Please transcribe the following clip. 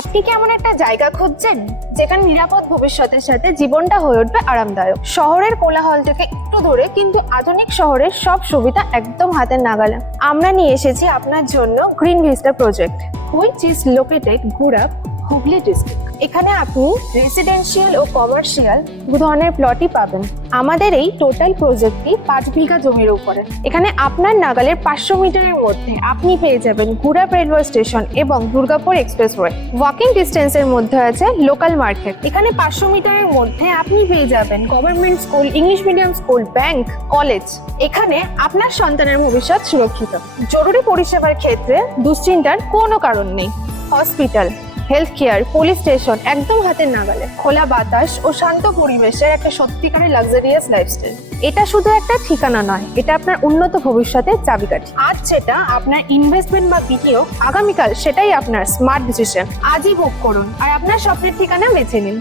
আপনি কি এমন একটা জায়গা খুঁজছেন যেখানে নিরাপদ ভবিষ্যতের সাথে জীবনটা হয়ে উঠবে আরামদায়ক? শহরের কোলাহল থেকে একটু দূরে কিন্তু আধুনিক শহরের সব সুবিধা একদম হাতের নাগালে। আমরা নিয়ে এসেছি আপনার জন্য green vista project, which is located Gurap, Hooghly district. এখানে আপনি রেসিডেন্সিয়াল ও কমার্শিয়াল দু ধরনের প্লটই পাবেন। আমাদের এই টোটাল প্রজেক্টটি 5 বিঘা জমির উপরে। এখানে আপনার নাগালের 500 মিটারের মধ্যে আপনি পেয়ে যাবেন গুড়াপ রেলওয়ে স্টেশন এবং দুর্গাপুর এক্সপ্রেসওয়ে। ওয়াকিং ডিস্টেন্সের মধ্যে আছে লোকাল মার্কেট। এখানে 500 মিটারের মধ্যে আপনি পেয়ে যাবেন government school, English medium school, bank, college. এখানে আপনার সন্তানের ভবিষ্যৎ সুরক্ষিত। জরুরি পরিষেবার ক্ষেত্রে দুশ্চিন্তার কোনো কারণ নেই। Hospital, health care, police station একদম হাতের নাগালে। খোলা বাতাস ও শান্ত পরিবেশের একটা সত্যিকারের লাক্সারিয়াস লাইফস্টাইল। এটা শুধু একটা ঠিকানা নয়, এটা আপনার উন্নত ভবিষ্যতের চাবিকাঠি। আজ যেটা আপনার ইনভেস্টমেন্ট বা বিনিয়োগ, আগামীকাল সেটাই আপনার স্মার্ট ডিসিশন। আজই বুক করুন আর আপনার স্বপ্নের ঠিকানা বেছে নিন।